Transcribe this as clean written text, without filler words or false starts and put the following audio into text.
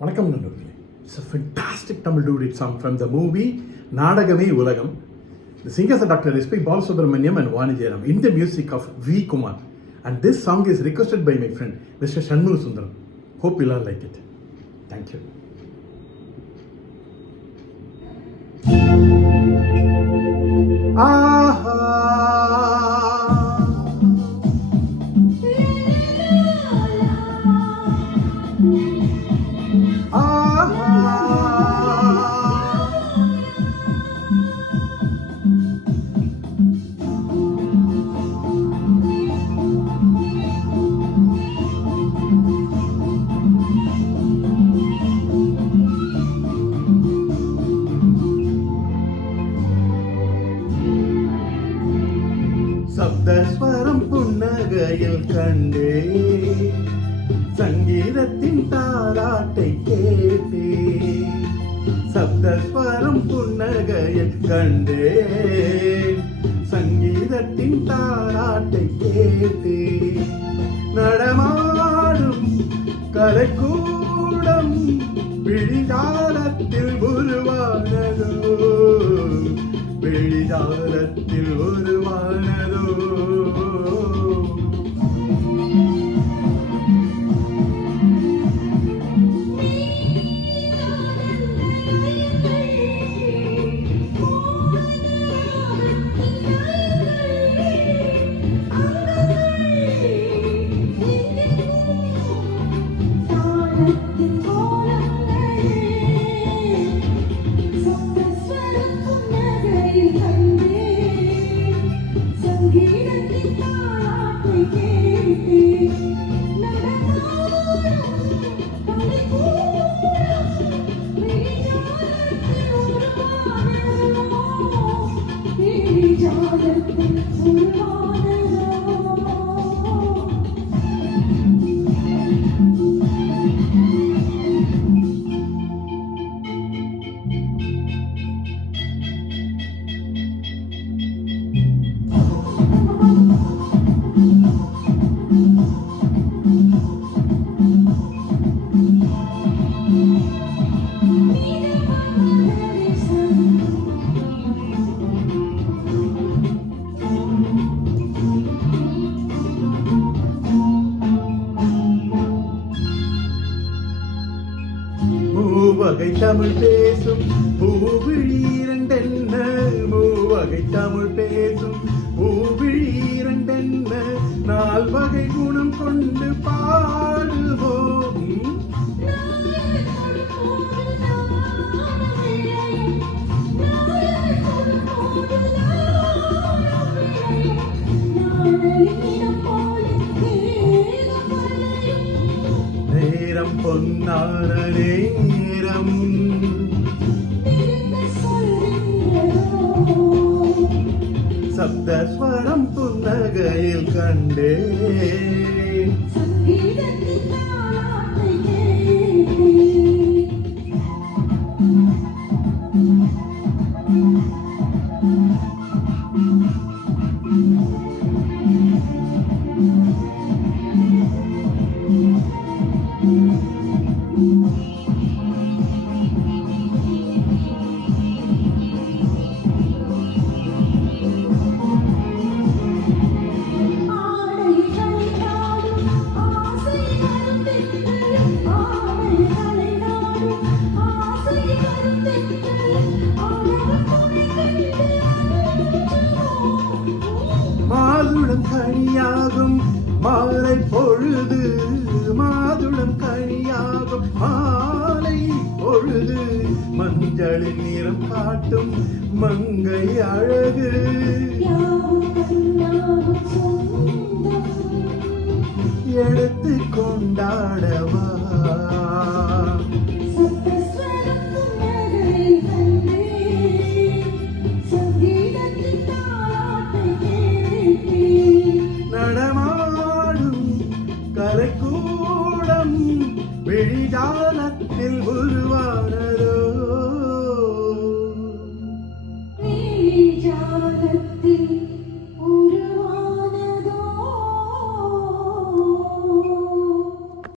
வணக்கம் நண்பர்களே. It's a fantastic Tamil duet song from the movie நாடகமே உலகம். The singers are Dr. S.P. Balasubramaniam and Vani Jairam in the music of V. Kumar. And this song is requested by my friend Mr. Shanmugha Sundaram. Hope you'll all like it. Thank you. சப்தஸ்வரம் புன்னகையில் கண்டே, சங்கீதத்தின் தாராட்டை கேட்டே. சப்தஸ்வரம் புன்னகையில் கண்டே, சங்கீதத்தின் தாராட்டை கேட்டே. நடமாடும் கலைக்கூடம் விழிஜாலத்தில் உருவானதோ, விழிஜாலத்தில் உருவானதோ. மூவகை தமிழ் பேசும் பூவிழி இரண்டென்ன, மூவகை தமிழ் பேசும் பூவிழி இரண்டென்ன, நால்வகை குணம் கொண்டு பாடுவோம். நேரம் பொன்னான நேரம், சப்தஸ்வரம் புன்னகையில் கண்டே. மாதுளம் கனியாகும் மாலை பொழுது, மாதுளம் கனியாகும் மாலை பொழுது, மஞ்சளின் நிறம் காட்டும் மங்கை அழகு. எடுத்து கொண்டாடவா கலைக்கூடம் விழிஜாலத்தில் உருவானதோ,